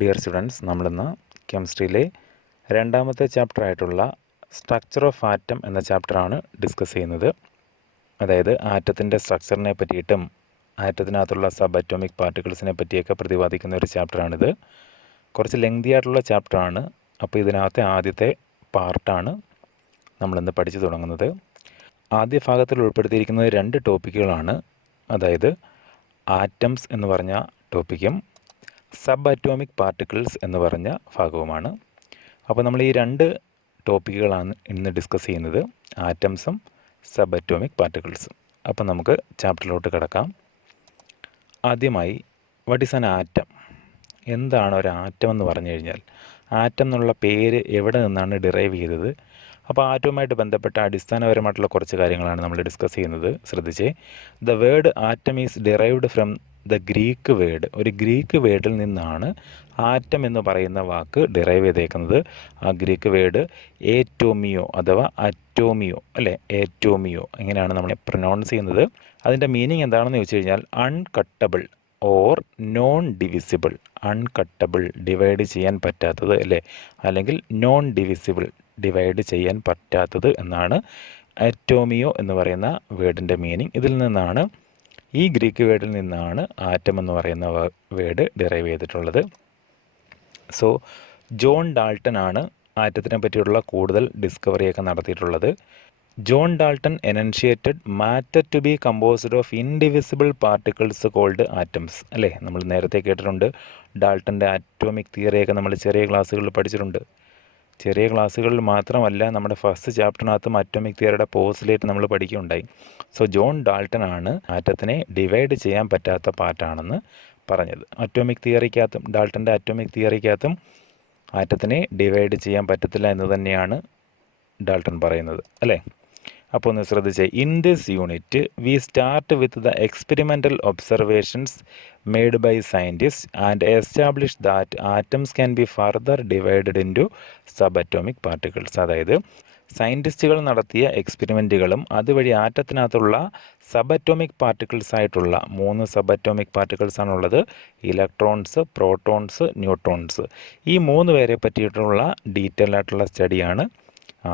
Dear students, നമ്മളിന്ന് കെമിസ്ട്രിയിലെ രണ്ടാമത്തെ chapter ആയിട്ടുള്ള സ്ട്രക്ചർ ഓഫ് ആറ്റം എന്ന ചാപ്റ്ററാണ് ഡിസ്കസ് ചെയ്യുന്നത്. അതായത് ആറ്റത്തിൻ്റെ സ്ട്രക്ചറിനെ പറ്റിയിട്ടും ആറ്റത്തിനകത്തുള്ള സബ് അറ്റോമിക് പാർട്ടിക്കിൾസിനെ പറ്റിയൊക്കെ പ്രതിപാദിക്കുന്ന ഒരു ചാപ്റ്ററാണിത്. കുറച്ച് ലെങ്തി ആയിട്ടുള്ള ചാപ്റ്ററാണ്. അപ്പോൾ ഇതിനകത്തെ ആദ്യത്തെ പാർട്ടാണ് നമ്മളിന്ന് പഠിച്ചു തുടങ്ങുന്നത്. ആദ്യ ഭാഗത്തിൽ ഉൾപ്പെടുത്തിയിരിക്കുന്നത് 2 ടോപ്പിക്കുകളാണ്. അതായത് ആറ്റംസ് എന്ന് പറഞ്ഞ ടോപ്പിക്കും സബ് അറ്റോമിക് പാർട്ടിക്കിൾസ് എന്ന് പറഞ്ഞ ഭാഗവുമാണ്. അപ്പോൾ നമ്മൾ ഈ 2 ടോപ്പിക്കുകളാണ് ഇന്ന് ഡിസ്കസ് ചെയ്യുന്നത്, ആറ്റംസും സബ് അറ്റോമിക് പാർട്ടിക്കിൾസും. അപ്പോൾ നമുക്ക് ചാപ്റ്ററിലോട്ട് കിടക്കാം. ആദ്യമായി, വാട്ട് ഈസ് ആൻ ആറ്റം? എന്താണ് ഒരു ആറ്റം എന്ന് പറഞ്ഞു കഴിഞ്ഞാൽ, ആറ്റം എന്നുള്ള പേര് എവിടെ നിന്നാണ് ഡിറൈവ് ചെയ്തത്? അപ്പോൾ ആറ്റവുമായിട്ട് ബന്ധപ്പെട്ട അടിസ്ഥാനപരമായിട്ടുള്ള കുറച്ച് കാര്യങ്ങളാണ് നമ്മൾ ഡിസ്കസ് ചെയ്യുന്നത്. ശ്രദ്ധിച്ചേ. The word atom is derived from the Greek word. ഒരു ഗ്രീക്ക് വേർഡിൽ നിന്നാണ് ആറ്റം എന്ന് പറയുന്ന വാക്ക് ഡിറൈവ് ചെയ്തേക്കുന്നത്. ആ ഗ്രീക്ക് വേർഡ് ഏറ്റോമിയോ അഥവാ അറ്റോമിയോ, അല്ലേ? ഏറ്റോമിയോ, ഇങ്ങനെയാണ് നമ്മൾ പ്രൊനൗൺസ് ചെയ്യുന്നത്. അതിൻ്റെ മീനിങ് എന്താണെന്ന് ചോദിച്ചു കഴിഞ്ഞാൽ അൺകട്ടബിൾ ഓർ നോൺ ഡിവിസിബിൾ. അൺകട്ടബിൾ, ഡിവൈഡ് ചെയ്യാൻ പറ്റാത്തത്, അല്ലേ? അല്ലെങ്കിൽ നോൺ ഡിവിസിബിൾ, ഡിവൈഡ് ചെയ്യാൻ പറ്റാത്തത് എന്നാണ് അറ്റോമിയോ എന്ന് പറയുന്ന വേർഡിൻ്റെ മീനിങ്. ഇതിൽ നിന്നാണ്, ഈ ഗ്രീക്ക് വേർഡിൽ നിന്നാണ് ആറ്റം എന്ന് പറയുന്ന വേർഡ് ഡിറൈവ് ചെയ്തിട്ടുള്ളത്. സോ ജോൺ ഡാൾട്ടൺ ആണ് ആറ്റത്തിനെ പറ്റിയുള്ള കൂടുതൽ ഡിസ്കവറിയൊക്കെ നടത്തിയിട്ടുള്ളത്. John Dalton enunciated matter to be composed of indivisible particles called atoms, അല്ലേ? നമ്മൾ നേരത്തെ കേട്ടിട്ടുണ്ട്. ഡാൾട്ടൻ്റെ ആറ്റോമിക് തിയറിയൊക്കെ നമ്മൾ ചെറിയ ക്ലാസ്സുകളിൽ പഠിച്ചിട്ടുണ്ട്. ചെറിയ ക്ലാസ്സുകളിൽ മാത്രമല്ല, നമ്മുടെ ഫസ്റ്റ് ചാപ്റ്ററിനകത്തും അറ്റോമിക് തിയറിയുടെ പോസ്റ്റിലേറ്റ് നമ്മൾ പഠിക്കുകയുണ്ടായി. സോ ജോൺ ഡാൾട്ടൺ ആണ് ആറ്റത്തിനെ ഡിവൈഡ് ചെയ്യാൻ പറ്റാത്ത പാർട്ടാണെന്ന് പറഞ്ഞത്. അറ്റോമിക് തിയറിക്കകത്തും, ഡാൾട്ടൻ്റെ അറ്റോമിക് തിയറിക്കകത്തും ആറ്റത്തിനെ ഡിവൈഡ് ചെയ്യാൻ പറ്റത്തില്ല എന്ന് തന്നെയാണ് ഡാൾട്ടൺ പറയുന്നത്, അല്ലേ? അപ്പോൾ ഒന്ന് ശ്രദ്ധിച്ചേ. In this unit we start with the experimental observations made by scientist and establish that atoms can be further divided into subatomic particles. അതായത് സയൻറ്റിസ്റ്റുകൾ നടത്തിയ എക്സ്പെരിമെൻറ്റുകളും അതുവഴി ആറ്റത്തിനകത്തുള്ള സബ് അറ്റോമിക് പാർട്ടിക്കിൾസ് ആയിട്ടുള്ള 3 സബ് അറ്റോമിക് പാർട്ടിക്കിൾസ് ആണുള്ളത്. Electrons, protons, neutrons. ഈ 3 പേരെ പറ്റിയിട്ടുള്ള detail ആയിട്ടുള്ള സ്റ്റഡിയാണ്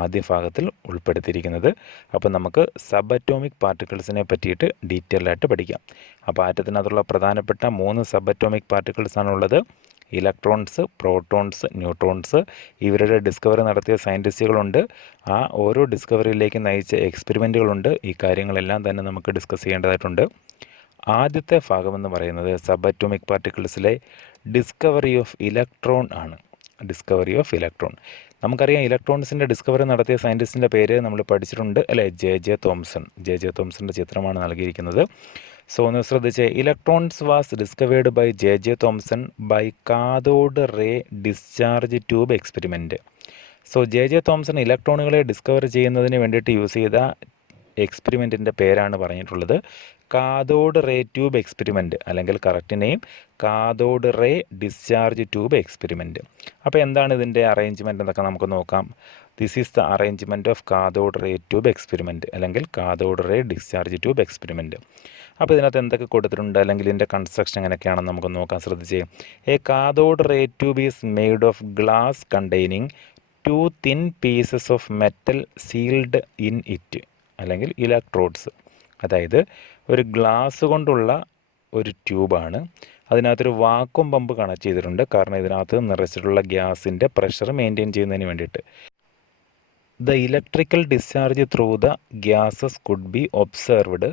ആദ്യ ഭാഗത്തിൽ ഉൾപ്പെടുത്തിയിരിക്കുന്നത്. അപ്പോൾ നമുക്ക് സബ് അറ്റോമിക് പാർട്ടിക്കിൾസിനെ പറ്റിയിട്ട് ഡീറ്റെയിൽ ആയിട്ട് പഠിക്കാം. അപ്പോൾ ആറ്റത്തിനകത്തുള്ള പ്രധാനപ്പെട്ട 3 സബ് അറ്റോമിക് പാർട്ടിക്കിൾസ് ആണുള്ളത്. Electrons, protons, neutrons. ഇവരുടെ ഡിസ്കവറി നടത്തിയ സയൻറ്റിസ്റ്റുകളുണ്ട്. ആ ഓരോ ഡിസ്കവറിയിലേക്ക് നയിച്ച എക്സ്പെരിമെൻറ്റുകളുണ്ട്. ഈ കാര്യങ്ങളെല്ലാം തന്നെ നമുക്ക് ഡിസ്കസ് ചെയ്യേണ്ടതായിട്ടുണ്ട്. ആദ്യത്തെ ഭാഗമെന്ന് പറയുന്നത് സബ് അറ്റോമിക് പാർട്ടിക്കിൾസിലെ ഡിസ്കവറി ഓഫ് ഇലക്ട്രോൺ ആണ്. Discovery of electron. നമുക്കറിയാം, ഇലക്ട്രോൺസിൻ്റെ ഡിസ്കവറി നടത്തിയ സയൻറ്റിസ്റ്റിൻ്റെ പേര് നമ്മൾ പഠിച്ചിട്ടുണ്ട്, അല്ലേ? J Thomson. ജെ തോംസൻ്റെ ചിത്രമാണ് നൽകിയിരിക്കുന്നത്. സോ ഒന്ന് ശ്രദ്ധിച്ച്. Electrons was discovered by J Thomson by cathode ray discharge tube experiment. So J Thomson ഇലക്ട്രോണുകളെ ഡിസ്കവർ ചെയ്യുന്നതിന് വേണ്ടിയിട്ട് യൂസ് ചെയ്ത എക്സ്പെരിമെൻറ്റിൻ്റെ പേരാണ് പറഞ്ഞിട്ടുള്ളത് കാഥോഡ് റേ ട്യൂബ് എക്സ്പെരിമെൻറ്റ്, അല്ലെങ്കിൽ correct name cathode ray discharge tube experiment. അപ്പോൾ എന്താണ് ഇതിൻ്റെ അറേഞ്ച്മെൻറ്റ് എന്നൊക്കെ നമുക്ക് നോക്കാം. This is the arrangement of cathode ray tube experiment, അല്ലെങ്കിൽ cathode ray discharge tube experiment. അപ്പോൾ ഇതിനകത്ത് എന്തൊക്കെ കൊടുത്തിട്ടുണ്ട്, അല്ലെങ്കിൽ ഇതിൻ്റെ കൺസ്ട്രക്ഷൻ എങ്ങനെയൊക്കെയാണെന്ന് നമുക്ക് നോക്കാം. ശ്രദ്ധിച്ചേ. A cathode ray tube is made of glass containing 2 thin pieces of metal sealed in it, അല്ലെങ്കിൽ ഇലക്ട്രോഡ്സ്. അതായത് ഒരു ഗ്ലാസ് കൊണ്ടുള്ള ഒരു ട്യൂബാണ്. അതിനകത്തൊരു വാക്വം പമ്പ് കണക്ട് ചെയ്തിട്ടുണ്ട്. കാരണം ഇതിനകത്ത് നിറച്ചിട്ടുള്ള ഗ്യാസിൻ്റെ പ്രഷർ മെയിൻറ്റെയിൻ ചെയ്യുന്നതിന് വേണ്ടിയിട്ട്. The electrical discharge through the gases could be observed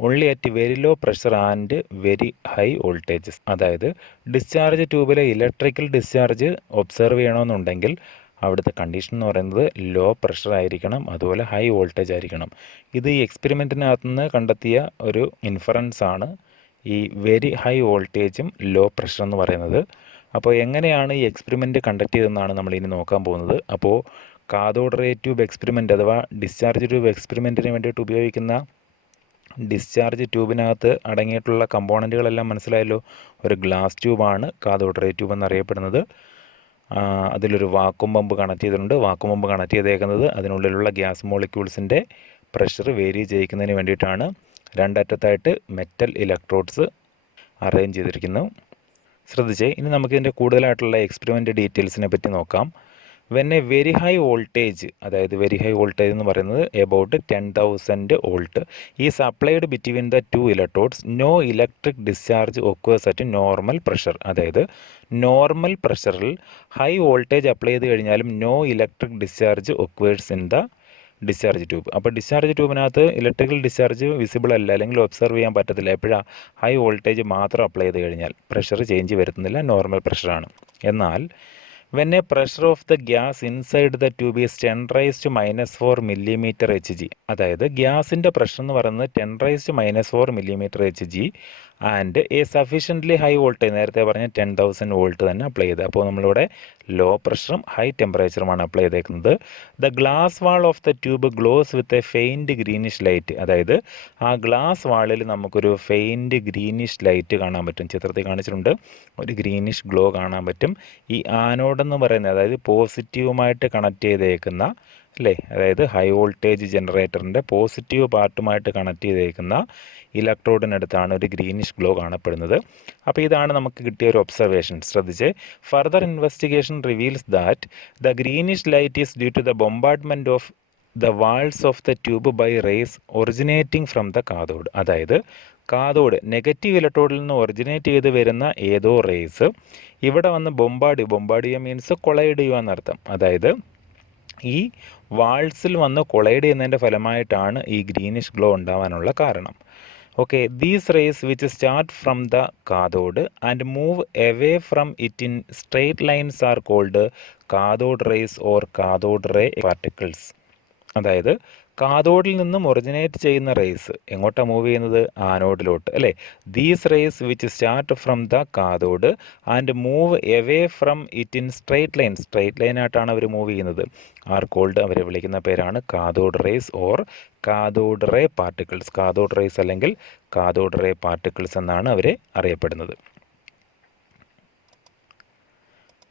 only at very low pressure and very high voltages. അതായത് ഡിസ്ചാർജ് ട്യൂബിലെ ഇലക്ട്രിക്കൽ ഡിസ്ചാർജ് ഒബ്സർവ് ചെയ്യണമെന്നുണ്ടെങ്കിൽ അവിടുത്തെ കണ്ടീഷൻ എന്ന് പറയുന്നത് ലോ പ്രഷർ ആയിരിക്കണം, അതുപോലെ ഹൈ വോൾട്ടേജ് ആയിരിക്കണം. ഇത് ഈ എക്സ്പെരിമെൻറ്റിനകത്ത് നിന്ന് കണ്ടെത്തിയ ഒരു ഇൻഫറൻസ് ആണ്, ഈ വെരി ഹൈ വോൾട്ടേജും ലോ പ്രഷർ എന്ന് പറയുന്നത്. അപ്പോൾ എങ്ങനെയാണ് ഈ എക്സ്പെരിമെൻറ്റ് കണ്ടക്ട് ചെയ്തതെന്നാണ് നമ്മൾ ഇനി നോക്കാൻ പോകുന്നത്. അപ്പോൾ കാഥോഡ് റേ ട്യൂബ് എക്സ്പെരിമെൻറ്റ് അഥവാ ഡിസ്ചാർജ് ട്യൂബ് എക്സ്പെരിമെൻറ്റിന് വേണ്ടിയിട്ട് ഉപയോഗിക്കുന്ന ഡിസ്ചാർജ് ട്യൂബിനകത്ത് അടങ്ങിയിട്ടുള്ള കമ്പോണൻറ്റുകളെല്ലാം മനസ്സിലായല്ലോ. ഒരു ഗ്ലാസ് ട്യൂബാണ് കാഥോഡ് റേ ട്യൂബ് എന്നറിയപ്പെടുന്നത്. അതിലൊരു വാക്വം പമ്പ് കണക്ട് ചെയ്തിട്ടുണ്ട്. വാക്വം പമ്പ് കണക്ട് ചെയ്തേക്കുന്നത് അതിനുള്ളിലുള്ള ഗ്യാസ് മോളിക്യൂൾസിൻ്റെ പ്രഷർ വേരി ചെയ്യിക്കുന്നതിന് വേണ്ടിയിട്ടാണ്. 2 അറ്റത്തായിട്ട് മെറ്റൽ ഇലക്ട്രോഡ്സ് അറേഞ്ച് ചെയ്തിരിക്കുന്നു. ശ്രദ്ധിച്ചേ. ഇനി നമുക്കിതിൻ്റെ കൂടുതലായിട്ടുള്ള എക്സ്പെരിമെൻ്റ് ഡീറ്റെയിൽസിനെ പറ്റി നോക്കാം. When a very high voltage, അതായത് വെരി ഹൈ വോൾട്ടേജ് എന്ന് പറയുന്നത് about 10,000 volt is applied between the two electrodes, no electric discharge occurs at normal pressure. അതായത് നോർമൽ പ്രഷറിൽ ഹൈ വോൾട്ടേജ് അപ്ലൈ ചെയ്ത് കഴിഞ്ഞാലും no electric discharge occurs in the discharge tube. അപ്പോൾ discharge ട്യൂബിനകത്ത് electrical discharge visible അല്ല, അല്ലെങ്കിൽ observe ചെയ്യാൻ പറ്റത്തില്ല. എപ്പോഴാണ്? ഹൈ വോൾട്ടേജ് മാത്രം അപ്ലൈ ചെയ്ത് കഴിഞ്ഞാൽ. പ്രഷർ ചേഞ്ച് വരുത്തുന്നില്ല, നോർമൽ പ്രഷറാണ്. എന്നാൽ when A pressure of the gas inside the tube is 10⁻⁻⁴ millimetre H G, അതായത് ഗ്യാസിൻ്റെ പ്രഷർ എന്ന് പറയുന്നത് 10⁻⁻⁴ millimetre H G and A sufficiently high voltage, നേരത്തെ പറഞ്ഞ 10,000 വോൾട്ട് തന്നെ അപ്ലൈ ചെയ്ത്. അപ്പോൾ നമ്മളിവിടെ ലോ പ്രഷറും ഹൈ ടെമ്പറേച്ചറുമാണ് അപ്ലൈ ചെയ്തേക്കുന്നത്. The glass wall of the tube glows with a faint greenish light, അതായത് ആ ഗ്ലാസ് വാളിൽ നമുക്കൊരു ഫെയിൻറ്റ് ഗ്രീനിഷ് ലൈറ്റ് കാണാൻ പറ്റും. ചിത്രത്തിൽ കാണിച്ചിട്ടുണ്ട്, ഒരു ഗ്രീനിഷ് ഗ്ലോ കാണാൻ പറ്റും. ഈ ആനോഡെന്ന് പറയുന്നത്, അതായത് പോസിറ്റീവുമായിട്ട് കണക്ട് ചെയ്തേക്കുന്ന അല്ലേ, അതായത് ഹൈ വോൾട്ടേജ് ജനറേറ്ററിൻ്റെ പോസിറ്റീവ് പാർട്ടുമായിട്ട് കണക്ട് ചെയ്തേക്കുന്ന ഇലക്ട്രോഡിനടുത്താണ് ഒരു ഗ്രീനിഷ് ഗ്ലോ കാണപ്പെടുന്നത്. അപ്പോൾ ഇതാണ് നമുക്ക് കിട്ടിയ ഒരു ഒബ്സർവേഷൻ. ശ്രദ്ധിച്ച്, further investigation reveals that the greenish light is due to the bombardment of the walls of the tube by rays originating from the cathode. അതായത് കാഥോഡ് നെഗറ്റീവ് ഇലക്ട്രോഡിൽ നിന്ന് ഒറിജിനേറ്റ് ചെയ്ത് വരുന്ന ഏതോ റേസ് ഇവിടെ വന്ന് ബൊമ്പാഡ് ചെയ്യുക മീൻസ് കൊളൈഡ് ചെയ്യുക എന്നർത്ഥം. അതായത് ഈ വാൾസിൽ വന്ന് കൊളൈഡ് ചെയ്യുന്നതിൻ്റെ ഫലമായിട്ടാണ് ഈ ഗ്രീനിഷ് ഗ്ലോ ഉണ്ടാവാനുള്ള കാരണം. Okay, these rays which start from the cathode and move away from it in straight lines are called cathode rays or cathode ray particles. അതായത് കാഥോഡിൽ നിന്നും ഒറിജിനേറ്റ് ചെയ്യുന്ന റേസ് എങ്ങോട്ടാണ് മൂവ് ചെയ്യുന്നത്? ആനോഡിലോട്ട് അല്ലേ. These rays which start from the cathode and move away from it in straight ലൈനായിട്ടാണ് അവർ മൂവ് ചെയ്യുന്നത്. ആർ കോൾഡ്, അവരെ വിളിക്കുന്ന പേരാണ് cathode rays or cathode ray particles. Cathode rays അല്ലെങ്കിൽ കാഥോഡ് റേ പാർട്ടിക്കിൾസ് എന്നാണ് അവരെ അറിയപ്പെടുന്നത്.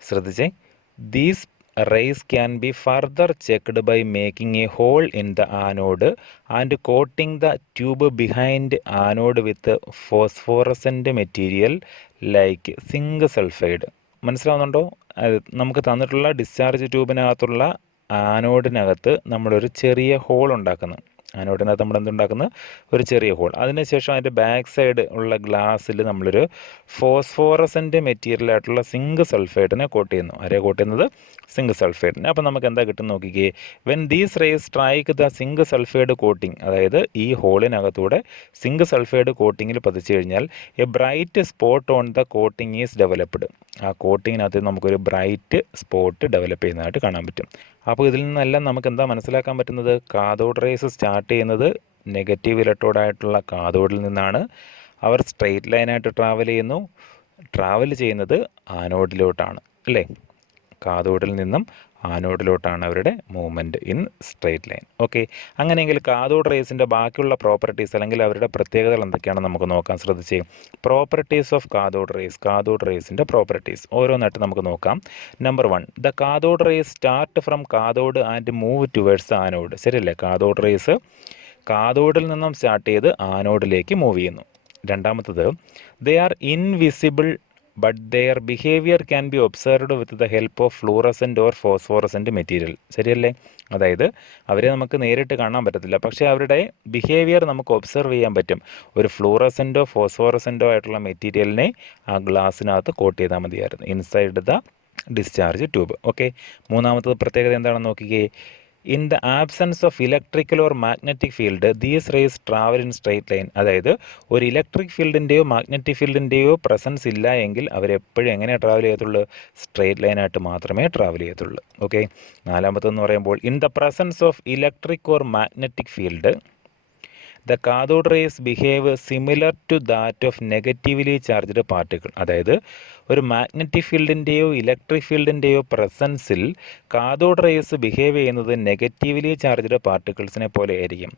ശ്രദ്ധിച്ചേ, these rays can be further checked by making a hole in the anode and coating the tube behind anode with phosphorescent material like zinc sulfide. മനസ്സിലാവുന്നുണ്ടോ? നമുക്ക് തന്നിട്ടുള്ള discharge ട്യൂബിനകത്തുള്ള ആനോഡിനകത്ത് നമ്മളൊരു ചെറിയ ഹോൾ ഉണ്ടാക്കുന്നു. ആനോഡിനകത്ത് നമ്മൾ എന്തുണ്ടാക്കുന്നത്? ഒരു ചെറിയ ഹോൾ. അതിനുശേഷം അതിൻ്റെ ബാക്ക് സൈഡ് ഉള്ള ഗ്ലാസ്സിൽ നമ്മളൊരു ഫോസ്ഫോറസൻ്റ് മെറ്റീരിയലായിട്ടുള്ള സിങ്ക് സൾഫൈഡിനെ കോട്ട് ചെയ്യുന്നു. ആരെ കോട്ട് ചെയ്യുന്നത്? സിങ്ക് സൾഫൈഡിനെ. അപ്പോൾ നമുക്ക് എന്താ കിട്ടും നോക്കിക്കേ. When these rays strike the zinc sulphide coating, അതായത് ഈ ഹോളിനകത്തൂടെ സിങ്ക് സൾഫൈഡ് കോട്ടിങ്ങിൽ പതിച്ചു കഴിഞ്ഞാൽ a bright spot on the coating is developed. ആ കോട്ടിങ്ങിനകത്ത് നമുക്കൊരു ബ്രൈറ്റ് സ്പോട്ട് ഡെവലപ്പ് ചെയ്യുന്നതായിട്ട് കാണാൻ പറ്റും. അപ്പോൾ ഇതിൽ നിന്നെല്ലാം നമുക്ക് എന്താ മനസ്സിലാക്കാൻ പറ്റുന്നത്? കാഥോഡ് റേസ് സ്റ്റാർട്ട് ചെയ്യുന്നത് നെഗറ്റീവ് ഇലക്ട്രോഡായിട്ടുള്ള കാഥോഡിൽ നിന്നാണ്. അവർ സ്ട്രെയിറ്റ് ലൈനായിട്ട് ട്രാവൽ ചെയ്യുന്നത് ആനോഡിലോട്ടാണ് അല്ലേ. കാഥോഡിൽ നിന്നും ആനോഡിലോട്ടാണ് അവരുടെ movement in straight line. Okay, അങ്ങനെയെങ്കിൽ കാഥോഡ് റേസിൻ്റെ ബാക്കിയുള്ള പ്രോപ്പർട്ടീസ് അല്ലെങ്കിൽ അവരുടെ പ്രത്യേകതകൾ എന്തൊക്കെയാണെന്ന് നമുക്ക് നോക്കാം. ശ്രദ്ധിച്ചേ, പ്രോപ്പർട്ടീസ് ഓഫ് കാഥോഡ് റേസിൻ്റെ പ്രോപ്പർട്ടീസ് ഓരോന്നായിട്ട് നമുക്ക് നോക്കാം. Number 1, the cathode rays start from cathode and move towards anode. ശരിയല്ലേ, കാഥോഡ് റേസ് കാഥോഡിൽ നിന്നും സ്റ്റാർട്ട് ചെയ്ത് ആനോഡിലേക്ക് മൂവ് ചെയ്യുന്നു. രണ്ടാമത്തത്, they are invisible but their behaviour can be observed with the help of fluorescent or phosphorescent material. ശരിയല്ലേ, അതായത് അവരെ നമുക്ക് നേരിട്ട് കാണാൻ പറ്റത്തില്ല, പക്ഷേ അവരുടെ ബിഹേവിയർ നമുക്ക് ഒബ്സർവ് ചെയ്യാൻ പറ്റും. ഒരു ഫ്ലൂറസെൻ്റോ ഫോസ്ഫോറസെൻ്റോ ആയിട്ടുള്ള മെറ്റീരിയലിനെ ആ ഗ്ലാസ്സിനകത്ത് കോട്ട് ചെയ്താൽ മതിയായിരുന്നു inside the discharge tube. Okay, മൂന്നാമത്തത് പ്രത്യേകത എന്താണെന്ന് നോക്കിക്കേ. In the absence of electrical or magnetic field these rays travel in straight line. അതായത് ഒരു ഇലക്ട്രിക് ഫീൽഡിൻ്റെയോ മാഗ്നറ്റിക് ഫീൽഡിൻ്റെയോ പ്രസൻസ് ഇല്ല എങ്കിൽ അവരെപ്പോഴും എങ്ങനെ ട്രാവൽ ചെയ്യത്തുള്ളൂ? സ്ട്രെയിറ്റ് ലൈനായിട്ട് മാത്രമേ ട്രാവൽ ചെയ്യത്തുള്ളൂ. ഓക്കെ, നാലാമത്തെന്ന് പറയുമ്പോൾ in the presence of electric or magnetic field the cathode rays behave similar to that of negatively charged particle. അതായത് ഒരു മാഗ്നറ്റിക് ഫീൽഡിൻ്റെയോ ഇലക്ട്രിക് ഫീൽഡിൻ്റെയോ പ്രസൻസിൽ കാഥോഡ് റേസ് ബിഹേവ് ചെയ്യുന്നത് നെഗറ്റീവ്ലി ചാർജ്ഡ് പാർട്ടിക്കിൾസിനെ പോലെ ആയിരിക്കും.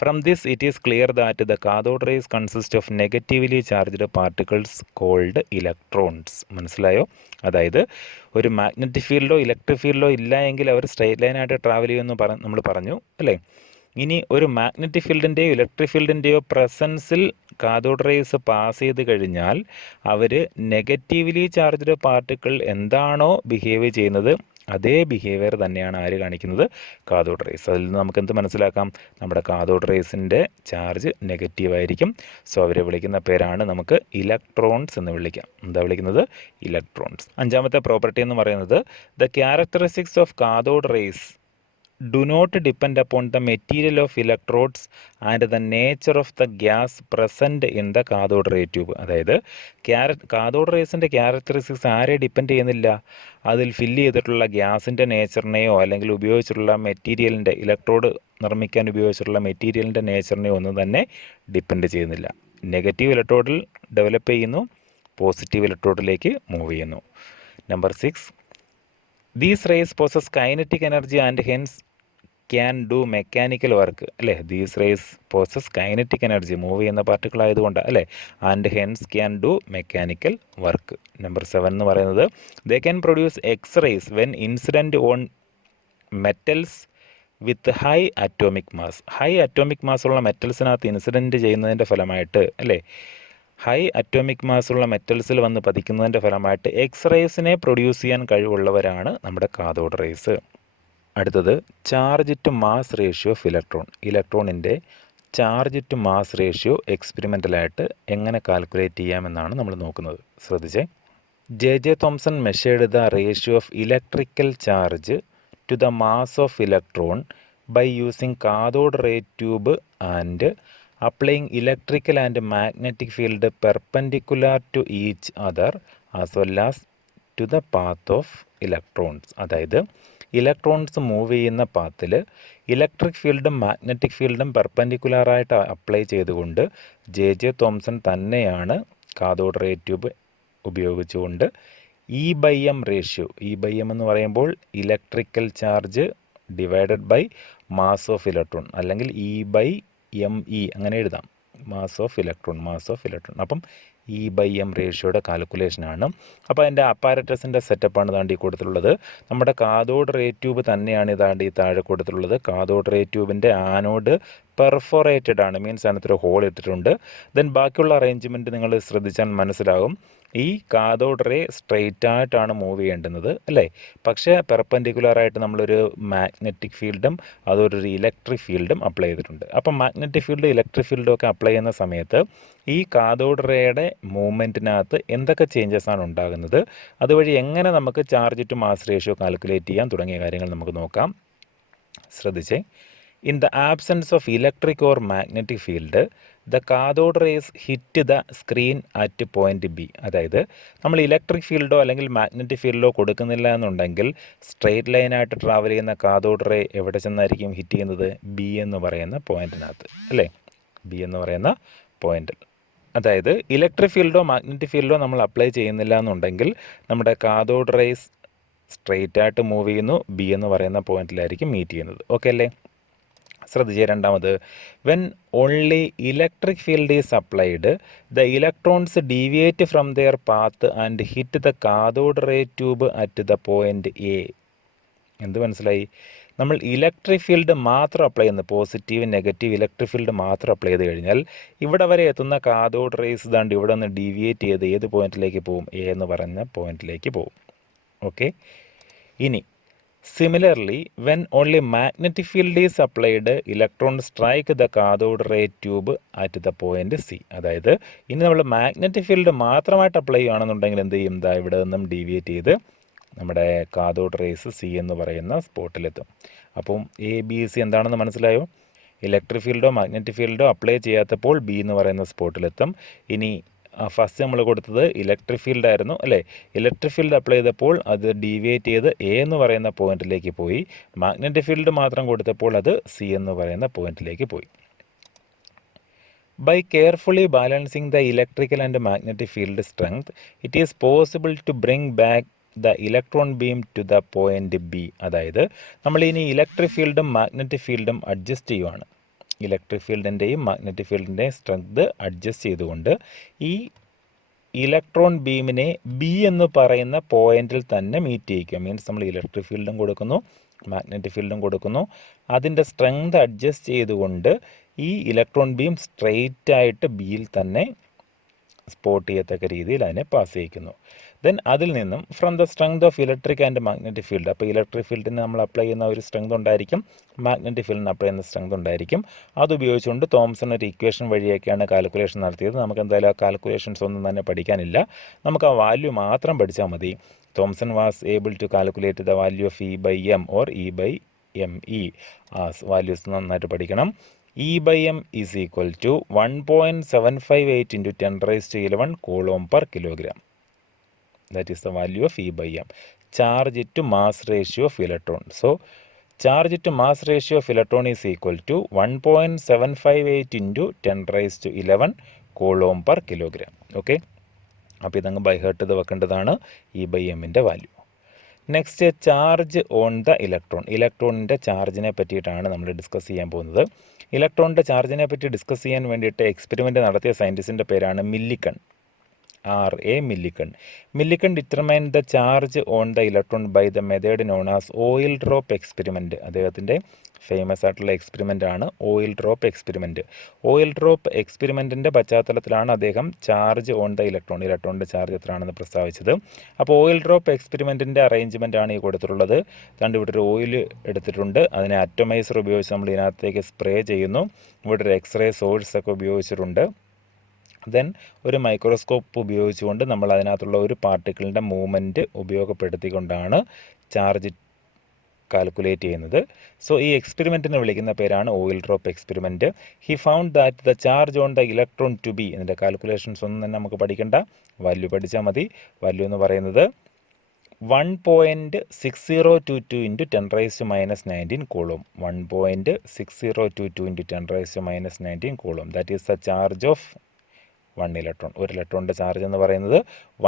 From this it is clear that the cathode rays consist of negatively charged particles called electrons. മനസ്സിലായോ? അതായത് ഒരു മാഗ്നറ്റിക് ഫീൽഡോ ഇലക്ട്രിക് ഫീൽഡോ ഇല്ല എങ്കിൽ അവർ സ്ട്രെയിറ്റ് ലൈനായിട്ട് ട്രാവൽ ചെയ്യുമെന്ന് നമ്മൾ പറഞ്ഞു അല്ലേ. ഇനി ഒരു മാഗ്നറ്റിക് ഫീൽഡിൻ്റെയോ ഇലക്ട്രിക് ഫീൽഡിൻ്റെയോ പ്രസൻസിൽ കാഥോഡ് റേസ് പാസ് ചെയ്ത് കഴിഞ്ഞാൽ അവർ നെഗറ്റീവ്ലി ചാർജ്ഡ് പാർട്ടിക്കിൾ എന്താണോ ബിഹേവ് ചെയ്യുന്നത് അതേ ബിഹേവിയർ തന്നെയാണ് ആര് കാണിക്കുന്നത്? Cathode rays. അതിൽ നിന്ന് നമുക്ക് എന്ത് മനസ്സിലാക്കാം? നമ്മുടെ കാഥോഡ് റേസിൻ്റെ ചാർജ് നെഗറ്റീവായിരിക്കും. സോ അവരെ വിളിക്കുന്ന പേരാണ് നമുക്ക് ഇലക്ട്രോൺസ് എന്ന് വിളിക്കാം. എന്താ വിളിക്കുന്നത്? ഇലക്ട്രോൺസ്. അഞ്ചാമത്തെ പ്രോപ്പർട്ടി എന്ന് പറയുന്നത് the characteristics of cathode rays do not depend upon the material of electrodes and the nature of the gas present in the cathode ray tube. അതായത് കാഥോഡ് റേസിൻ്റെ ക്യാരക്ടറിസ്റ്റിക്സ് ആരെ ഡിപ്പെൻഡ് ചെയ്യുന്നില്ല? അതിൽ ഫില്ല് ചെയ്തിട്ടുള്ള ഗ്യാസിൻ്റെ നേച്ചറിനെയോ അല്ലെങ്കിൽ ഉപയോഗിച്ചിട്ടുള്ള മെറ്റീരിയലിൻ്റെ, ഇലക്ട്രോഡ് നിർമ്മിക്കാൻ ഉപയോഗിച്ചിട്ടുള്ള മെറ്റീരിയലിൻ്റെ നേച്ചറിനെയോ ഒന്നും തന്നെ ഡിപ്പെൻഡ് ചെയ്യുന്നില്ല. നെഗറ്റീവ് ഇലക്ട്രോഡിൽ ഡെവലപ്പ് ചെയ്യുന്നു, പോസിറ്റീവ് ഇലക്ട്രോഡിലേക്ക് മൂവ് ചെയ്യുന്നു. Number 6, these rays possess kinetic energy and hence can do mechanical work. അല്ലേ? These rays possess kinetic energy, move ചെയ്യുന്ന പാർട്ടിക്കിൾ ആയതുകൊണ്ട് അല്ലേ? And hence can do mechanical work. Number 7 എന്ന് പറയുന്നത് they can produce X rays when incident on metals with high atomic mass. High atomic മാസുള്ള മെറ്റൽസിനകത്ത് incident ചെയ്യുന്നതിൻ്റെ ഫലമായിട്ട് അല്ലേ, ഹൈ അറ്റോമിക് മാസുള്ള മെറ്റൽസിൽ വന്ന് പതിക്കുന്നതിൻ്റെ ഫലമായിട്ട് എക്സ് റേസിനെ പ്രൊഡ്യൂസ് ചെയ്യാൻ കഴിവുള്ളവരാണ് നമ്മുടെ കാഥോഡ് റേസ്. അടുത്തത് charge to mass ratio of electron. ഇലക്ട്രോണിൻ്റെ ചാർജ് ടു മാസ് റേഷ്യോ എക്സ്പെരിമെൻ്റലായിട്ട് എങ്ങനെ കാൽക്കുലേറ്റ് ചെയ്യാമെന്നാണ് നമ്മൾ നോക്കുന്നത്. ശ്രദ്ധിച്ചേ. J Thomson measured the ratio of electrical charge to the mass of electron by using cathode ray tube and applying electrical and magnetic field perpendicular to each other as well as to the path of electrons. അതായത് electrons move ചെയ്യുന്ന പാത്തിൽ electric ഫീൽഡും magnetic ഫീൽഡും പെർപെൻഡിക്കുലറായിട്ട് apply ചെയ്തുകൊണ്ട് J Thomson തന്നെയാണ് cathode ray tube ഉപയോഗിച്ചുകൊണ്ട് E/M ratio, E/M എന്ന് പറയുമ്പോൾ electrical charge divided by mass of electron, അല്ലെങ്കിൽ E/ME അങ്ങനെ എഴുതാം. Mass of electron. അപ്പം E/M റേഷ്യോയുടെ കാൽക്കുലേഷനാണ്. അപ്പോൾ അതിൻ്റെ അപ്പാരറ്റസിൻ്റെ സെറ്റപ്പാണ് താണ്ടി കൊടുത്തിട്ടുള്ളത്. നമ്മുടെ കാഥോഡ് റേ ട്യൂബ് തന്നെയാണ് ഇതാണ്ട് ഈ താഴെ കൊടുത്തിട്ടുള്ളത്. കാഥോഡ് റേ ട്യൂബിൻ്റെ ആനോഡ് പെർഫോറേറ്റഡ് ആണ്, മീൻസ് അതിനകത്തൊരു ഹോൾ ഇട്ടിട്ടുണ്ട്. ദെൻ ബാക്കിയുള്ള അറേഞ്ച്മെൻറ്റ് നിങ്ങൾ ശ്രദ്ധിച്ചാൽ മനസ്സിലാകും. ഈ കാഥോഡ് റേ സ്ട്രെയിറ്റ് ആയിട്ടാണ് മൂവ് ചെയ്യേണ്ടുന്നത് അല്ലേ? പക്ഷേ പെർപെൻഡിക്കുലറായിട്ട് നമ്മളൊരു മാഗ്നറ്റിക് ഫീൽഡും അതൊരു ഇലക്ട്രിക് ഫീൽഡും അപ്ലൈ ചെയ്തിട്ടുണ്ട്. അപ്പം മാഗ്നറ്റിക് ഫീൽഡ് ഇലക്ട്രിക് ഫീൽഡും ഒക്കെ അപ്ലൈ ചെയ്യുന്ന സമയത്ത് ഈ കാഥോഡ് റേയുടെ മൂവ്മെൻറ്റിനകത്ത് എന്തൊക്കെ ചേഞ്ചസ് ആണ് ഉണ്ടാകുന്നത്, അതുവഴി എങ്ങനെ നമുക്ക് charge to mass ratio calculate ചെയ്യാൻ തുടങ്ങിയ കാര്യങ്ങൾ നമുക്ക് നോക്കാം. ശ്രദ്ധിച്ചേ. In the absence of electric or magnetic field the cathode rays hit the screen at point B. അതായത് നമ്മൾ ഇലക്ട്രിക് ഫീൽഡോ അല്ലെങ്കിൽ മാഗ്നറ്റിക് ഫീൽഡോ കൊടുക്കുന്നില്ല എന്നുണ്ടെങ്കിൽ സ്ട്രെയിറ്റ് ലൈനായിട്ട് ട്രാവൽ ചെയ്യുന്ന കാഥോഡ് റേ എവിടെ ചെന്നായിരിക്കും ഹിറ്റ് ചെയ്യുന്നത്? ബി എന്ന് പറയുന്ന പോയിന്റിനകത്ത് അല്ലേ? ബി എന്ന് പറയുന്ന പോയിന്റിൽ. അതായത് ഇലക്ട്രിക് ഫീൽഡോ മാഗ്നറ്റിക് ഫീൽഡോ നമ്മൾ അപ്ലൈ ചെയ്യുന്നില്ല എന്നുണ്ടെങ്കിൽ നമ്മുടെ കാഥോഡ് റേസ് സ്ട്രെയിറ്റ് ആയിട്ട് മൂവ് ചെയ്യുന്നു, ബി എന്ന് പറയുന്ന പോയിന്റിലായിരിക്കും മീറ്റ് ചെയ്യുന്നത്. ഓക്കെ അല്ലേ? ശ്രദ്ധിച്ചേ. രണ്ടാമത്, when only electric field is applied the electrons deviate from their path and hit the cathode ray tube at the point A. എന്ത് മനസ്സിലായി? നമ്മൾ ഇലക്ട്രിക് ഫീൽഡ് മാത്രം അപ്ലൈ ചെയ്യുന്നത്, പോസിറ്റീവ് നെഗറ്റീവ് ഇലക്ട്രിക് ഫീൽഡ് മാത്രം അപ്ലൈ ചെയ്ത് കഴിഞ്ഞാൽ ഇവിടെ വരെ എത്തുന്ന കാഥോഡ് റേസ് ദാണ്ട് ഇവിടെ നിന്ന് ഡീവിയേറ്റ് ചെയ്ത് ഏത് പോയിന്റിലേക്ക് പോകും? എ എന്ന് പറഞ്ഞ പോയിന്റിലേക്ക് പോകും. ഓക്കെ. ഇനി similarly when only magnetic field is applied electron strike the cathode ray tube at the point C. അതായത് ഇനി നമ്മൾ മാഗ്നറ്റിക് ഫീൽഡ് മാത്രമായിട്ട് അപ്ലൈ ചെയ്യുകയാണെന്നുണ്ടെങ്കിൽ എന്ത് ചെയ്യും? ദാ ഇവിടെ നിന്നും ഡീവിയേറ്റ് ചെയ്ത് നമ്മുടെ കാഥോഡ് റേസ് സി എന്ന് പറയുന്ന സ്പോട്ടിലെത്തും. അപ്പം ABC എന്താണെന്ന് മനസ്സിലായോ? ഇലക്ട്രിക് ഫീൽഡോ മാഗ്നറ്റിക് ഫീൽഡോ അപ്ലൈ ചെയ്യാത്തപ്പോൾ ബി എന്ന് പറയുന്ന സ്പോട്ടിലെത്തും. ഇനി ഫസ്റ്റ് നമ്മൾ കൊടുത്തത് ഇലക്ട്രിക് ഫീൽഡ് ആയിരുന്നു അല്ലേ? ഇലക്ട്രിക് ഫീൽഡ് അപ്ലൈ ചെയ്തപ്പോൾ അത് ഡീവിയേറ്റ് ചെയ്ത് എ എന്ന് പറയുന്ന പോയിന്റിലേക്ക് പോയി. മാഗ്നറ്റിക് ഫീൽഡ് മാത്രം കൊടുത്തപ്പോൾ അത് സി എന്ന് പറയുന്ന പോയിന്റിലേക്ക് പോയി. By carefully balancing the electrical and magnetic field strength it is possible to bring back the electron beam to the point B. അതായത് നമ്മൾ ഇനി ഇലക്ട്രിക് ഫീൽഡും മാഗ്നറ്റിക് ഫീൽഡും അഡ്ജസ്റ്റ് ചെയ്യുവാണ്. ഇലക്ട്രിക് ഫീൽഡിൻ്റെയും മാഗ്നറ്റിക് ഫീൽഡിൻ്റെയും സ്ട്രെങ്ത് അഡ്ജസ്റ്റ് ചെയ്തുകൊണ്ട് ഈ ഇലക്ട്രോൺ ബീമിനെ ബി എന്ന് പറയുന്ന പോയിന്റിൽ തന്നെ മീറ്റ് ചെയ്യിക്കുക. മീൻസ് നമ്മൾ ഇലക്ട്രിക് ഫീൽഡും കൊടുക്കുന്നു, മാഗ്നറ്റിക് ഫീൽഡും കൊടുക്കുന്നു. അതിൻ്റെ സ്ട്രെങ്ത് അഡ്ജസ്റ്റ് ചെയ്തുകൊണ്ട് ഈ ഇലക്ട്രോൺ ബീം സ്ട്രെയിറ്റ് ആയിട്ട് ബിയിൽ തന്നെ സ്പോട്ട് ചെയ്യത്തക്ക രീതിയിൽ അതിനെ പാസ് ചെയ്യിക്കുന്നു. ദെൻ അതിൽ നിന്നും from the strength of electric and magnetic field, അപ്പോൾ ഇലക്ട്രിക് ഫീൽഡിന് നമ്മൾ അപ്ലൈ ചെയ്യുന്ന ഒരു സ്ട്രെങ്ത് ഉണ്ടായിരിക്കും, മാഗ്നറ്റിക് ഫീൽഡിന് അപ്ലൈ ചെയ്യുന്ന സ്ട്രെങ്ത് ഉണ്ടായിരിക്കും. അതുപയോഗിച്ചുകൊണ്ട് തോംസൺ ഒരു ഇക്വേഷൻ വഴിയൊക്കെയാണ് കാൽക്കുലേഷൻ നടത്തിയത്. നമുക്ക് എന്തായാലും ആ കാൽക്കുലേഷൻസ് ഒന്നും തന്നെ പഠിക്കാനില്ല, നമുക്ക് ആ വാല്യൂ മാത്രം പഠിച്ചാൽ മതി. Thomson was able to calculate the value of E by M or E by M E. ആ വാല്യൂസ് നന്നായിട്ട് പഠിക്കണം. E by m is equal to 1.758 into 10 raised to 11 coulomb per kilogram. That is the value of E by m. Charge to mass ratio of electron. So, charge to mass ratio of electron is equal to 1.758 into 10 raised to 11 coulomb per kilogram. Okay. അപ്പോൾ ഇതങ്ങ് by heart ഇത് വെക്കേണ്ടതാണ് E by m-ൻ്റെ value. Next, charge on the electron. ഇലക്ട്രോണിൻ്റെ ചാർജിനെ പറ്റിയിട്ടാണ് നമ്മൾ discuss ചെയ്യാൻ പോകുന്നത്. ഇലക്ട്രോണിൻ്റെ ചാർജിനെ പറ്റി ഡിസ്കസ് ചെയ്യാൻ വേണ്ടിയിട്ട് എക്സ്പെരിമെൻ്റ് നടത്തിയ സയൻറ്റിസ്റ്റിൻ്റെ പേരാണ് Millikan. R.A. Millikan. Millikan determined the charge on the electron by the method known as oil drop experiment. അദ്ദേഹത്തിൻ്റെ ഫേമസ് ആയിട്ടുള്ള എക്സ്പെരിമെൻ്റ് ആണ് oil drop experiment. Oil drop എക്സ്പെരിമെൻറ്റിൻ്റെ പശ്ചാത്തലത്തിലാണ് അദ്ദേഹം ചാർജ് ഓൺ ദ ഇലക്ട്രോണിൻ്റെ ചാർജ് എത്രയാണെന്ന് പ്രസ്താവിച്ചത്. അപ്പോൾ ഓയിൽ ഡ്രോപ്പ് എക്സ്പെരിമെൻറ്റിൻ്റെ അറേഞ്ച്മെൻ്റ് ആണ് ഈ കൊടുത്തിട്ടുള്ളത്. കണ്ട് ഇവിടെ ഒരു ഓയിൽ എടുത്തിട്ടുണ്ട്, അതിനെ അറ്റോമൈസർ ഉപയോഗിച്ച് നമ്മൾ ഇതിനകത്തേക്ക് സ്പ്രേ ചെയ്യുന്നു. ഇവിടെ ഒരു എക്സ്റേ സോഴ്സ് ഒക്കെ ഉപയോഗിച്ചിട്ടുണ്ട്. ദെൻ ഒരു മൈക്രോസ്കോപ്പ് ഉപയോഗിച്ചുകൊണ്ട് നമ്മൾ അതിനകത്തുള്ള ഒരു പാർട്ടിക്കിളിൻ്റെ മൂവ്മെൻറ്റ് ഉപയോഗപ്പെടുത്തിക്കൊണ്ടാണ് ചാർജ് കാൽക്കുലേറ്റ് ചെയ്യുന്നത്. സോ ഈ എക്സ്പെരിമെൻറ്റിനെ വിളിക്കുന്ന പേരാണ് oil drop experiment. He found that the charge on the electron to be, ഇതിൻ്റെ കാൽക്കുലേഷൻസ് ഒന്നും തന്നെ നമുക്ക് പഠിക്കേണ്ട, വാല്യൂ പഠിച്ചാൽ മതി. വാല്യൂ എന്ന് പറയുന്നത് 1.6022 into 10 raised to minus 19 coulomb. 1.6022 into 10 raised to minus 19 coulomb. That is the charge of 1 electron. ഒരു ഇലക്ട്രോണിൻ്റെ ചാർജ് എന്ന് പറയുന്നത്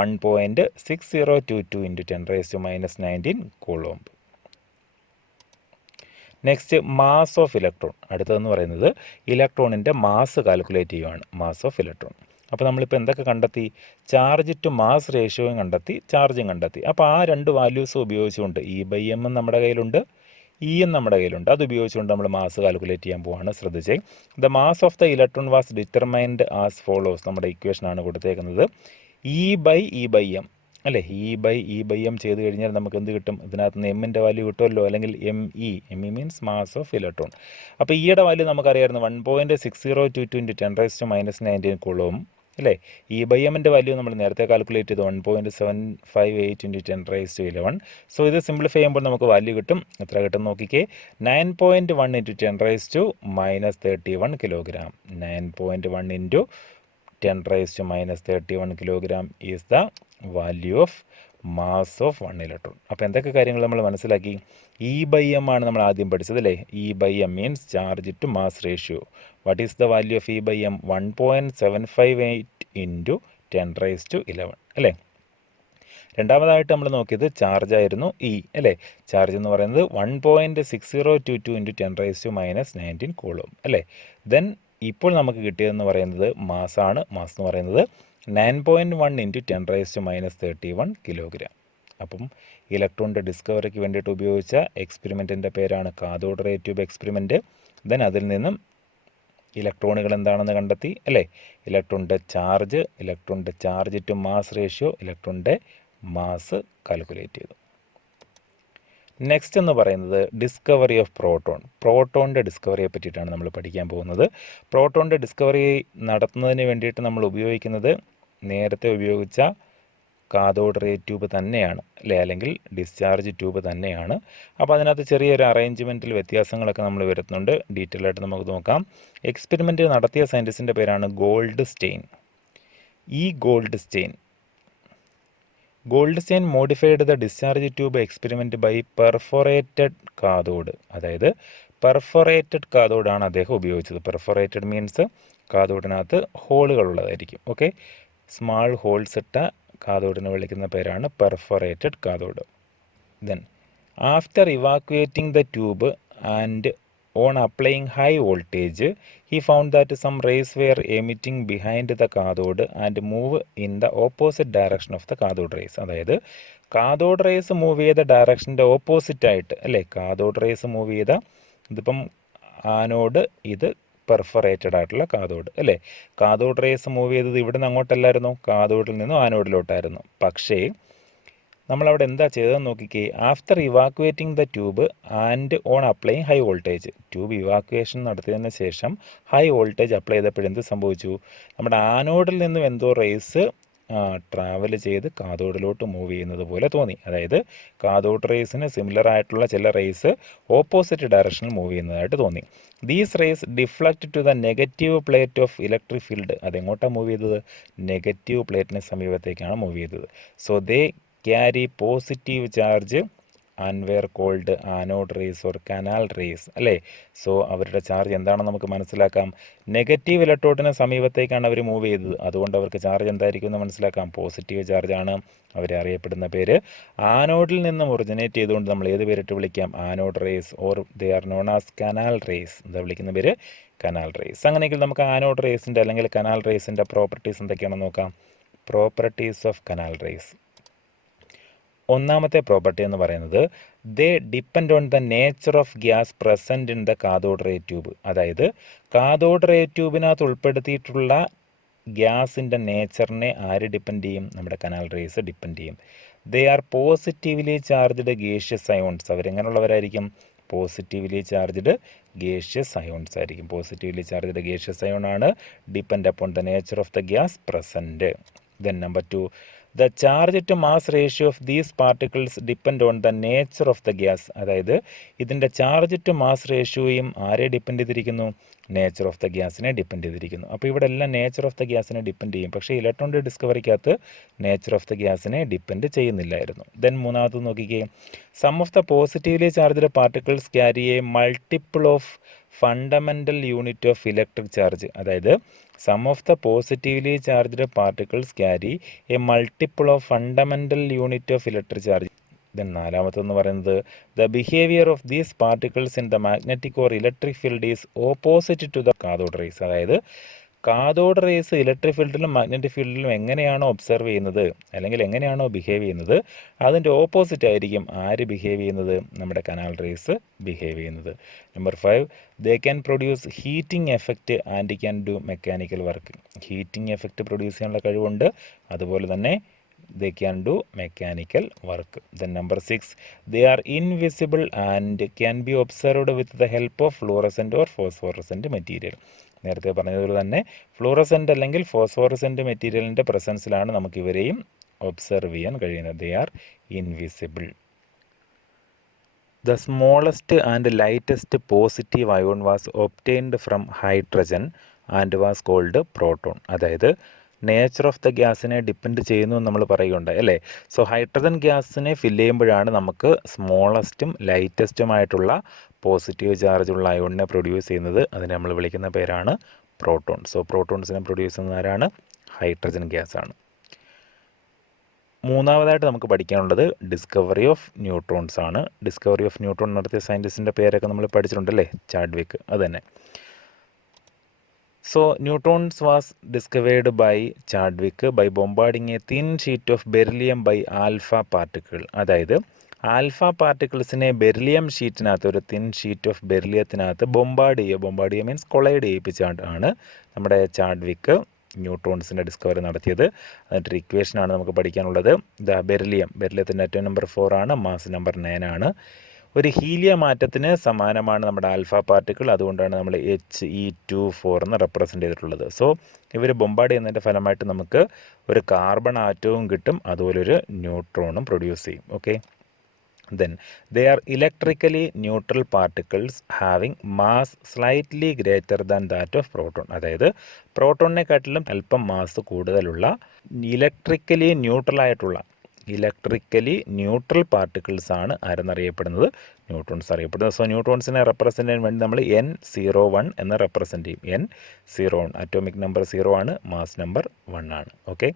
1.6022 into 10 raised to minus 19 coulomb. Next, mass of electron. അടുത്തതെന്ന് പറയുന്നത് ഇലക്ട്രോണിൻ്റെ മാസ് കാൽക്കുലേറ്റ് ചെയ്യുകയാണ്, മാസ് ഓഫ് ഇലക്ട്രോൺ. അപ്പോൾ നമ്മളിപ്പോൾ എന്തൊക്കെ കണ്ടെത്തി? ചാർജ് ടു മാസ് റേഷ്യോയും കണ്ടെത്തി, ചാർജും കണ്ടെത്തി. അപ്പോൾ ആ രണ്ട് വാല്യൂസ് ഉപയോഗിച്ചുകൊണ്ട് ഇ ബൈ എം നമ്മുടെ കയ്യിലുണ്ട്, ഇ എം നമ്മുടെ കയ്യിലുണ്ട്. അത് ഉപയോഗിച്ചുകൊണ്ട് നമ്മൾ മാസ് കാൽക്കുലേറ്റ് ചെയ്യാൻ പോവാണ്. ശ്രദ്ധിച്ചേ, the mass of the electron was determined as follows. നമ്മുടെ ഇക്വേഷനാണ് കൊടുത്തേക്കുന്നത്. ഇ ബൈ എം അല്ലേ, ഇ ബൈ എം ചെയ്ത് കഴിഞ്ഞാൽ നമുക്ക് എന്ത് കിട്ടും? ഇതിനകത്ത് നിന്ന് എമ്മിൻ്റെ വാല്യൂ കിട്ടുമല്ലോ, അല്ലെങ്കിൽ M E means mass of electron. അപ്പോൾ ഇയുടെ വാല്യൂ നമുക്കറിയായിരുന്നു 1.6022 into 10 raised to minus 19 coulomb അല്ലേ. ഇ ബൈ എമ്മിൻ്റെ വാല്യൂ നമ്മൾ നേരത്തെ കാൽക്കുലേറ്റ് ചെയ്ത് 1.758 into 10 raised to 11. സോ ഇത് സിംപ്ലിഫൈ ചെയ്യുമ്പോൾ നമുക്ക് വാല്യൂ കിട്ടും. എത്ര കിട്ടും നോക്കിക്കേ, 9.1 into 10 raised to minus 31 kilogram. 9.1 into 10 raised to minus 31 kilogram is the value of mass of 1 electron. അപ്പോൾ എന്തൊക്കെ കാര്യങ്ങൾ നമ്മൾ മനസ്സിലാക്കി? ഇ ബൈ എം ആണ് നമ്മൾ ആദ്യം പഠിച്ചത് അല്ലേ. E by M means charge to mass ratio. What is the value of E by M? 1.758 into 10 raised to 11 അല്ലേ. രണ്ടാമതായിട്ട് നമ്മൾ നോക്കിയത് ചാർജ് ആയിരുന്നു, ഇ അല്ലേ. ചാർജ് എന്ന് പറയുന്നത് 1.6022 into 10 raised to minus 19 coulomb അല്ലേ. ദെൻ ഇപ്പോൾ നമുക്ക് കിട്ടിയതെന്ന് പറയുന്നത് മാസാണ്. മാസ് എന്ന് പറയുന്നത് 9.1 into 10 raised to minus 31 kilogram. അപ്പം ഇലക്ട്രോണിൻ്റെ ഡിസ്കവറിക്ക് വേണ്ടിയിട്ട് ഉപയോഗിച്ച എക്സ്പെരിമെൻറ്റിൻ്റെ പേരാണ് cathode ray tube experiment. Then അതിൽ നിന്നും ഇലക്ട്രോണുകൾ എന്താണെന്ന് കണ്ടെത്തി അല്ലേ. ഇലക്ട്രോണിൻ്റെ ചാർജ് ടു മാസ് റേഷ്യോ, ഇലക്ട്രോണിൻ്റെ മാസ് കാൽക്കുലേറ്റ് ചെയ്തു. നെക്സ്റ്റ് എന്ന് പറയുന്നത് ഡിസ്കവറി ഓഫ് പ്രോട്ടോണിൻ്റെ ഡിസ്കവറിയെ പറ്റിയിട്ടാണ് നമ്മൾ പഠിക്കാൻ പോകുന്നത്. പ്രോട്ടോണിൻ്റെ ഡിസ്കവറി നടത്തുന്നതിന് വേണ്ടിയിട്ട് നമ്മൾ ഉപയോഗിക്കുന്നത് നേരത്തെ ഉപയോഗിച്ച കാഥോഡ് റേ ട്യൂബ് തന്നെയാണ് അല്ലേ, അല്ലെങ്കിൽ ഡിസ്ചാർജ് ട്യൂബ് തന്നെയാണ്. അപ്പോൾ അതിനകത്ത് ചെറിയൊരു അറേഞ്ച്മെൻറ്റിൽ വ്യത്യാസങ്ങളൊക്കെ നമ്മൾ വരുത്തുന്നുണ്ട്. ഡീറ്റെയിൽ ആയിട്ട് നമുക്ക് നോക്കാം. എക്സ്പെരിമെൻറ്റ് നടത്തിയ സയൻറ്റിസ്റ്റിൻ്റെ പേരാണ് ഗോൾഡ്സ്റ്റെയിൻ. ഈ Goldstein modified the discharge tube experiment by perforated cathode. അതായത് പെർഫോറേറ്റഡ് കാഥോഡാണ് അദ്ദേഹം ഉപയോഗിച്ചത്. പെർഫോറേറ്റഡ് മീൻസ് കാഥോഡിനകത്ത് ഹോളുകളുള്ളതായിരിക്കും. ഓക്കെ, സ്മാൾ ഹോൾസ് ഇട്ട കാഥോഡിനെ വിളിക്കുന്ന പേരാണ് perforated cathode. Then after evacuating the tube and on applying high voltage, he found that some rays were emitting behind the cathode and move in the opposite direction of the cathode rays. അതായത് cathode raise move ചെയ്ത ഡയറക്ഷൻ്റെ opposite ആയിട്ട് അല്ലേ, cathode rays move ചെയ്ത ഇതിപ്പം anode, ഇത് perforated ആയിട്ടുള്ള cathode അല്ലേ. Cathode rays move ചെയ്തത് ഇവിടെ നിന്ന് അങ്ങോട്ടല്ലായിരുന്നു, കാഥോഡിൽ നിന്നും ആനോഡിലോട്ടായിരുന്നു. പക്ഷേ നമ്മളവിടെ എന്താ ചെയ്തതെന്ന് നോക്കിക്കേ. After evacuating the tube and on applying high voltage, tube evacuation നടത്തിയതിന് ശേഷം ഹൈ വോൾട്ടേജ് അപ്ലൈ ചെയ്തപ്പോഴെന്ത് സംഭവിച്ചു, നമ്മുടെ ആനോഡിൽ നിന്നും എന്തോ റേസ് ട്രാവൽ ചെയ്ത് കാഥോഡിലോട്ട് മൂവ് ചെയ്യുന്നത് പോലെ തോന്നി. അതായത് കാഥോഡ് റേസിന് സിമിലർ ആയിട്ടുള്ള ചില റേസ് ഓപ്പോസിറ്റ് ഡയറക്ഷനിൽ മൂവ് ചെയ്യുന്നതായിട്ട് തോന്നി. These rays deflect to the negative plate of electric field. അതെങ്ങോട്ടാണ് മൂവ് ചെയ്തത്, നെഗറ്റീവ് പ്ലേറ്റിന് സമീപത്തേക്കാണ് മൂവ് ചെയ്തത്. So they carry positive charge and were called anode rays or canal rays അല്ലേ. സോ അവരുടെ ചാർജ് എന്താണെന്ന് നമുക്ക് മനസ്സിലാക്കാം. നെഗറ്റീവ് ഇലക്ട്രോഡിന് സമീപത്തേക്കാണ് അവർ മൂവ് ചെയ്തത്, അതുകൊണ്ട് അവർക്ക് ചാർജ് എന്തായിരിക്കും എന്ന് മനസ്സിലാക്കാം, പോസിറ്റീവ് ചാർജാണ്. അവരെ അറിയപ്പെടുന്ന പേര് ആനോഡിൽ നിന്നും ഒറിജിനേറ്റ് ചെയ്തുകൊണ്ട് നമ്മൾ ഏത് പേരിട്ട് വിളിക്കാം, anode rays, or they are known as canal rays. എന്താ വിളിക്കുന്ന പേര്, കനാൽ റേസ്. അങ്ങനെയെങ്കിൽ നമുക്ക് ആനോഡ് റേസിൻ്റെ അല്ലെങ്കിൽ കനാൽ റേസിൻ്റെ പ്രോപ്പർട്ടീസ് എന്തൊക്കെയാണെന്ന് നോക്കാം. Properties of canal rays. ഒന്നാമത്തെ പ്രോപ്പർട്ടി എന്ന് പറയുന്നത് they depend on the nature of gas present in the cathode ray tube. അതായത് കാഥോഡ് റേ ട്യൂബിനകത്ത് ഉൾപ്പെടുത്തിയിട്ടുള്ള ഗ്യാസിൻ്റെ നേച്ചറിനെ ആര് ഡിപ്പെൻഡ് ചെയ്യും, നമ്മുടെ കനാൽ റേസ് ഡിപ്പെൻഡ് ചെയ്യും. They are positively charged gaseous ions. അവരെങ്ങനെയുള്ളവരായിരിക്കും, പോസിറ്റീവ്ലി ചാർജ്ഡ് ഗേഷ്യസ് അയോൺസ് ആയിരിക്കും. പോസിറ്റീവ്ലി ചാർജ്ഡ് ഗേഷ്യസ് അയോൺ ആണ് depend upon the nature of the gas present. Then number 2, the charge to mass ratio of these particles depend on the nature of the gas. അതായത് ഇതിൻ്റെ charge to mass റേഷ്യോയും ആരെ depend ചെയ്തിരിക്കുന്നു, nature of the ഗ്യാസിനെ depend ചെയ്തിരിക്കുന്നു. അപ്പോൾ ഇവിടെ എല്ലാം nature of the ഗ്യാസിനെ ഡിപ്പെൻഡ് ചെയ്യും. പക്ഷേ ഇലക്ട്രോണിൻ്റെ ഡിസ്കവറിക്കകത്ത് നേച്ചർ ഓഫ് ദ ഗ്യാസിനെ ഡിപ്പെൻഡ് ചെയ്യുന്നില്ലായിരുന്നു. ദെൻ മൂന്നാമത് നോക്കിക്കേ. Sum of the positively charged particles carry a multiple of fundamental unit of electric charge. അതായത് sum of the positively charged particles carry a multiple of fundamental unit of electric charge. Then നാലാമത്തെന്ന് പറയുന്നത് the behaviour of these particles in the magnetic or electric field is opposite to the cathode rays. അതായത് cathode rays electric ഫീൽഡിലും magnetic ഫീൽഡിലും എങ്ങനെയാണോ observe ചെയ്യുന്നത് അല്ലെങ്കിൽ എങ്ങനെയാണോ behave ചെയ്യുന്നത്, അതിൻ്റെ ഓപ്പോസിറ്റ് ആയിരിക്കും ആര് ബിഹേവ് ചെയ്യുന്നത്, നമ്മുടെ കനാൽ റേസ് ബിഹേവ് ചെയ്യുന്നത്. Number 5, they can produce heating effect and can do mechanical work. Heating effect produce ചെയ്യാനുള്ള കഴിവുണ്ട്, അതുപോലെ തന്നെ they can do mechanical work. Then number 6, they are invisible and can be observed with the help of fluorescent or phosphorescent material. നേരത്തെ പറഞ്ഞതുപോലെ തന്നെ fluorescent അല്ലെങ്കിൽ ഫോസ്ഫോറസെൻ്റ് മെറ്റീരിയലിൻ്റെ പ്രസൻസിലാണ് നമുക്ക് ഇവരെയും ഒബ്സർവ് ചെയ്യാൻ കഴിയുന്നത്. They are invisible. The smallest and lightest positive ion was obtained from hydrogen and was called proton. അതായത് നേച്ചർ ഓഫ് ദ ഗ്യാസിനെ ഡിപ്പെൻഡ് ചെയ്യുന്നു എന്ന് നമ്മൾ പറയുകയുണ്ടായി അല്ലേ. സോ ഹൈഡ്രജൻ ഗ്യാസിനെ ഫില്ല് ചെയ്യുമ്പോഴാണ് നമുക്ക് സ്മോളസ്റ്റും ലൈറ്റസ്റ്റുമായിട്ടുള്ള പോസിറ്റീവ് ചാർജുള്ള അയോണിനെ പ്രൊഡ്യൂസ് ചെയ്യുന്നത്. അതിനെ നമ്മൾ വിളിക്കുന്ന പേരാണ് പ്രോട്ടോൺ. സോ പ്രോട്ടോൺസിനെ പ്രൊഡ്യൂസ് ചെയ്യുന്ന ആരാണ്, ഹൈഡ്രജൻ ഗ്യാസ് ആണ്. മൂന്നാമതായിട്ട് നമുക്ക് പഠിക്കാനുള്ളത് ഡിസ്കവറി ഓഫ് ന്യൂട്രോൺസ് ആണ്. ഡിസ്കവറി ഓഫ് ന്യൂട്രോൺ നടത്തിയ സയൻറ്റിസ്റ്റിൻ്റെ പേരൊക്കെ നമ്മൾ പഠിച്ചിട്ടുണ്ടല്ലേ, ചാഡ്വിക്ക്, അത് തന്നെ. So neutrons was discovered by Chadwick by bombarding a thin sheet of beryllium by alpha particle. അതായത് ആൽഫ പാർട്ടിക്കിൾസിനെ ബെറിലിയം ഷീറ്റിനകത്ത്, ഒരു തിൻ ഷീറ്റ് ഓഫ് ബെറിലിയത്തിനകത്ത് ബൊമ്പാർഡ് ചെയ്യുക മീൻസ് കൊളൈഡ് ചെയ്യിപ്പിച്ചാണ് നമ്മുടെ ചാഡ്വിക്ക് ന്യൂട്രോൺസിൻ്റെ ഡിസ്കവറി നടത്തിയത്. അതിൻ്റെ ഇക്വേഷനാണ് നമുക്ക് പഠിക്കാനുള്ളത്. ബെറിലിയത്തിൻ്റെ അറ്റോം നമ്പർ 4 ആണ്, മാസ് നമ്പർ 9 ആണ്. ഒരു ഹീലിയം ആറ്റത്തിന് സമാനമാണ് നമ്മുടെ ആൽഫ പാർട്ടിക്കിൾ, അതുകൊണ്ടാണ് നമ്മൾ He2 4 എന്ന് റെപ്രസെൻ്റ് ചെയ്തിട്ടുള്ളത്. സോ ഇവർ ബൊമ്പാർഡ് ചെയ്യുന്നതിൻ്റെ ഫലമായിട്ട് നമുക്ക് ഒരു കാർബൺ ആറ്റവും കിട്ടും, അതുപോലെ ഒരു ന്യൂട്രോണും പ്രൊഡ്യൂസ് ചെയ്യും. Okay, then they are electrically neutral particles having mass slightly greater than that of proton. അതായത് പ്രോട്ടോണിനെക്കാട്ടിലും അല്പം മാസ് കൂടുതലുള്ള ഇലക്ട്രിക്കലി ന്യൂട്രൽ പാർട്ടിക്കിൾസ് ആണ് ആരെന്നറിയപ്പെടുന്നത്, ന്യൂട്രോൺസ് അറിയപ്പെടുന്നത്. സോ ന്യൂട്രോൺസിനെ റെപ്രസെൻ്റ് ചെയ്യാൻ വേണ്ടി നമ്മൾ N01 എന്ന് റെപ്രസെൻ്റ് ചെയ്യും. N01 അറ്റോമിക് നമ്പർ 0 ആണ്, മാസ് നമ്പർ 1 ആണ്. ഓക്കെ,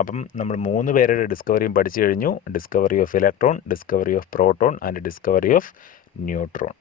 അപ്പം നമ്മൾ 3 പേരുടെ ഡിസ്കവറിയും പഠിച്ചു കഴിഞ്ഞു. Discovery of electron, discovery of proton and discovery of neutron.